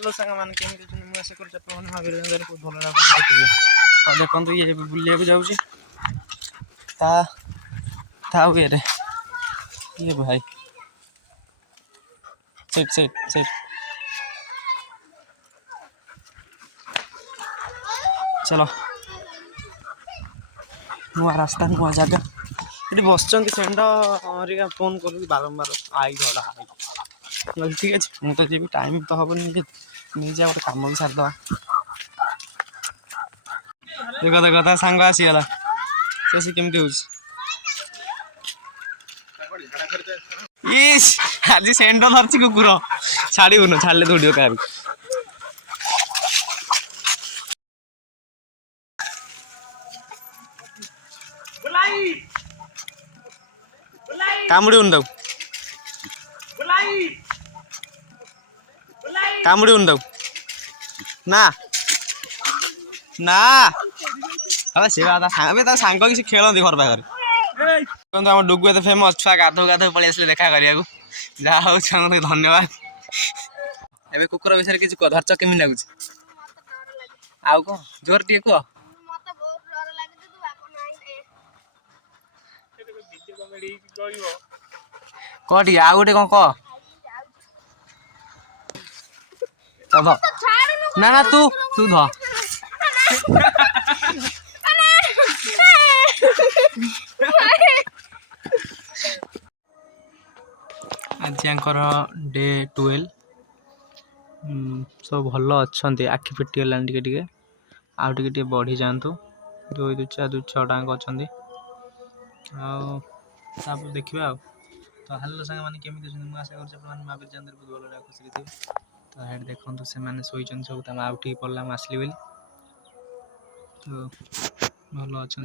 Hello सांग मान केମିତି ଅଛନ୍ତି ମୁଁ ଆଶା କରୁଛି ଆପଣମାନେ ମହାବୀରଜନରେ ବହୁତ ଭଲ ଲାଗୁଥିବେ। ଆଉ ଦେଖନ୍ତୁ ଇଏ ବୁଲିବାକୁ ଯାଉଛି ତା ଇଏରେ ଇଏ ଭାଇ ସେଟ୍ चलो नुआ रास्ता नुआ जगह ये बसचंती सेंड हरिका फोन कर बारंबार आई घड़ा आई ठीक है मुझे जी टाइम तो हम नहीं गोटे कम भी सारीद देख देख सांग आसीगला से केमती हो आज सेंड धरची कुकुर छाड़बुन छाड़े दौड़ क्या कामुड़ी उन कामुड़ी उन ना ना अरे से सांग किसी खेलती घर पाखे आम डुगु एत फेमस छुआ गाधो गाधो पलि आसे देखा करा जहाँ हूँ छुआ धन्यवाद ए कुकुर विषय किसी धरच केमी लगुच आउ कह जोर टे कह कह टे आउ गोटे कौन कह ना ना तू तू ध आज डे 12 सब भल अच्छा आखि फिटिगला टे आउ टे बढ़ी जातु 2 2 4 2 6 टाँग अच्छा देखा तो हेलो सांग मैंने केमी आशा कर बहुत भल खुशी थे तो ये देखो से मैंने शोन सब आउट पड़ा आसली तो भल अच्छा।